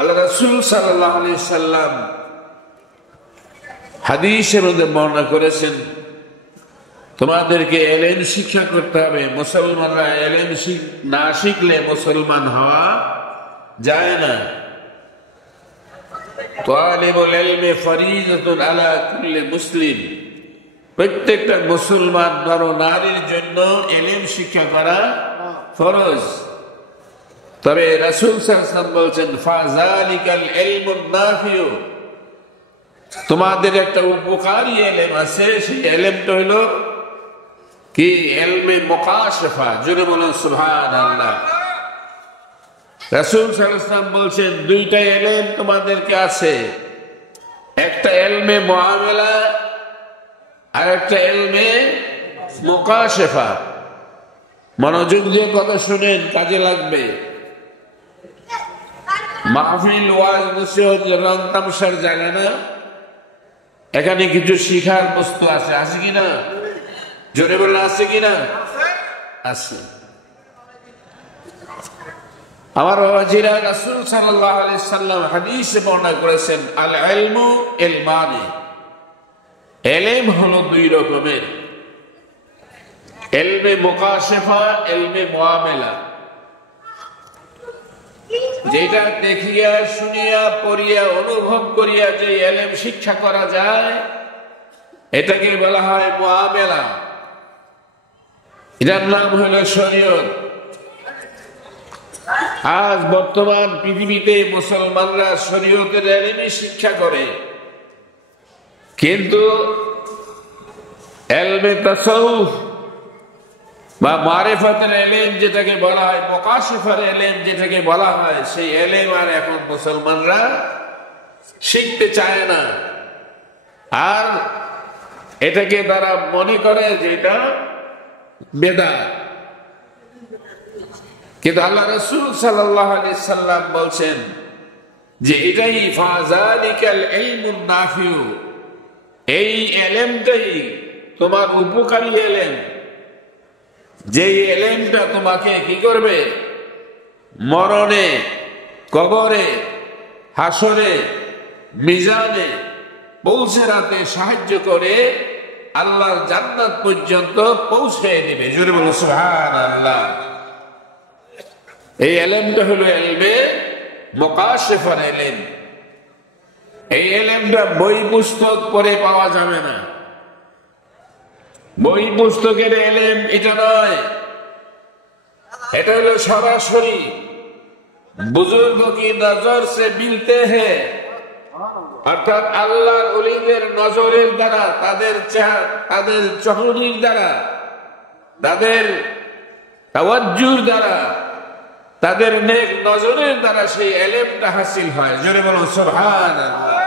আল্লাহ রাসূল সাল্লাল্লাহু আলাইহি সাল্লাম হাদিসের মধ্যে বর্ণনা করেছেন, তোমাদেরকে ইলম শিক্ষা করতে হবে। মুসলমানরা ইলম না শিখলে মুসলমান হওয়া যায় না। তালিবুল ইলমি ফরিজাতুন আলা কুল্লি মুসলিম, প্রত্যেকটা মুসলমান নর নারীর জন্য ইলম শিক্ষা করা ফরজ। তবে রাসূল সাল্লাল্লাহু আলাইহি ওয়াসাল্লাম বলছেন, ফাযালিকাল ইলমুন নাফিউ, তোমাদের একটা উপকারী ইলম আছে, সেই ইলমটা হলো কি? ইলমে মুকাশফা। জোরে বলুন সুবহানাল্লাহ। রাসূল সাল্লাল্লাহু আলাইহি ওয়াসাল্লাম বলছেন, দুইটা ইলম তোমাদেরকে আছে, একটা ইলমে মুআমালা আর একটা ইলমে মুকাশফা। মনোযোগ দিয়ে কথা শুনেন, কাজে লাগবে। মাহফিল, ওয়াজ, নসিহত রং তামাশার জায়গা না, এখানে কিছু শিখার বস্তু আছে। আছে কিনা? জোরে বললে আছে কিনা? আছে। আমার বাবাজিরা, রাসূল সাল্লাল্লাহু আলাইহি সাল্লাম হাদিসে বর্ণনা করেছেন, আল ইলমু ইলমানি, ইলম হলো দুই রকমের, ইলমে মুকাশফা, ইলমে মুআমালা। যেটা দেখিয়া শুনিয়া পড়িয়া অনুভব করিয়া যে ইলম শিক্ষা করা যায়, এটাকে বলা হয় মুআমালা। এটার নাম হলো শরীয়ত। আজ বর্তমান পৃথিবীতে মুসলমানরা শরীয়তের ইলম শিক্ষা করে, কিন্তু ইলমে তাসাউফ বা মারিফাতের ইলম যেটাকে বলা হয়, মুকাশফার ইলম যেটাকে বলা হয়, সেই ইলম আর এখন মুসলমানরা শিখতে চায় না। আর এটাকে তারা মনে করে যে এটা বেদাত। কিন্তু আল্লাহ রাসূল সাল্লাল্লাহু আলাইহি সাল্লাম বলছেন যে এটাই ফাযালিকাল ইলমুন নাফিউ, এই ইলমটাই তোমার উপকারী ইলম, যে ইলমটা তোমাকে কি করবে? মরণে, কবরে, হাসরে, মিজানে পৌঁছাতে সাহায্য করে আল্লাহর জান্নাত পর্যন্ত পৌঁছে দিবে। জোরে বলো সুবহানাল্লাহ। এই ইলমটা হলো ইলমে মুকাশফার ইলম। এই ইলমটা বই পুস্তক পড়ে পাওয়া যাবে না। বই পুস্তকের ইলম এটা নয়, এটা হলো সরাসরি বুজুর্গ কি নজর সে মিলতে হ্যাঁ, অর্থাৎ আল্লাহর ওলিদের নজরের দ্বারা, তাদের চাহনির দ্বারা, তাদের তাওয়াজ্জুর দ্বারা, তাদের নেক নজরের দ্বারা সেই ইলমটা হাসিল হয়। জোরে বলুন সুবহানাল্লাহ।